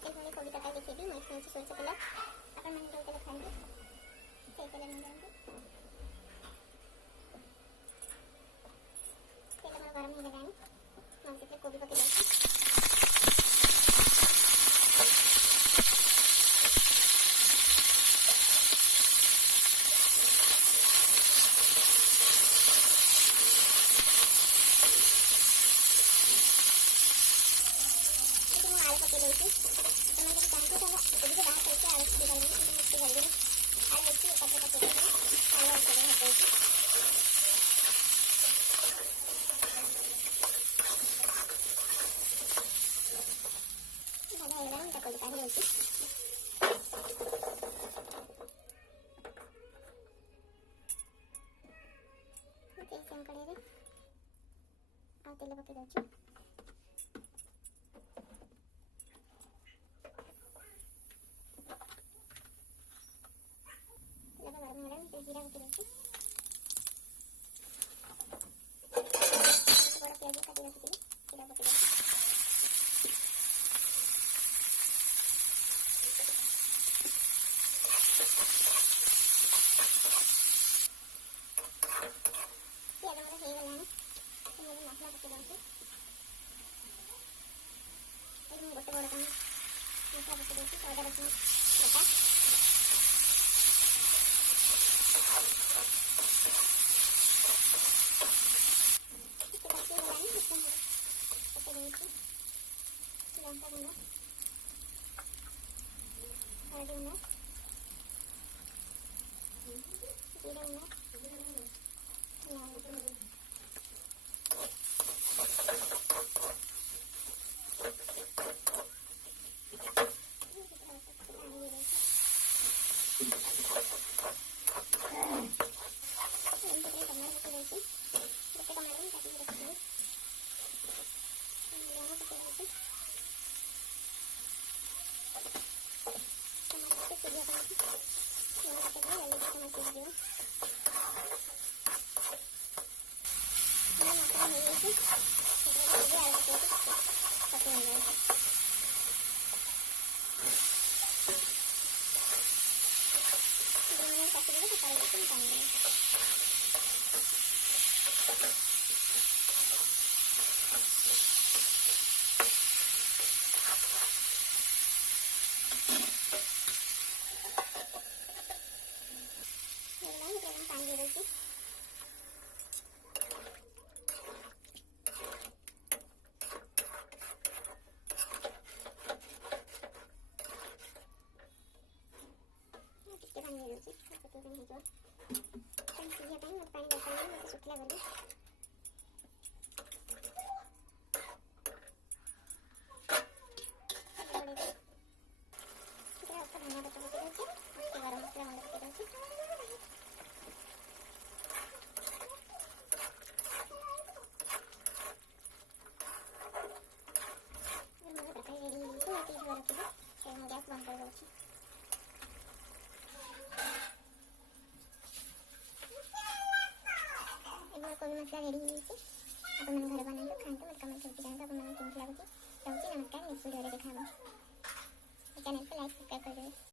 आपके पूरी कोबी तक देखिए भी मैं इसमें सोच तेल अपन मन तेल खाएंगे से तेल नहीं जाएंगे तेल हमारा गरम हो गया है मैं इसमें कोबी को डालूंगी तेल पकई दे जीरा पकई दे बड़ा प्याज काटी रखी जीरा पकई दे गोटे बड़ चामच मसला पकई देती अदा रसुण बटा लंका गुंड हल्दी गुंड जीरा गुंड सुखला गली गैस बंद कर कोबी मसला रेडी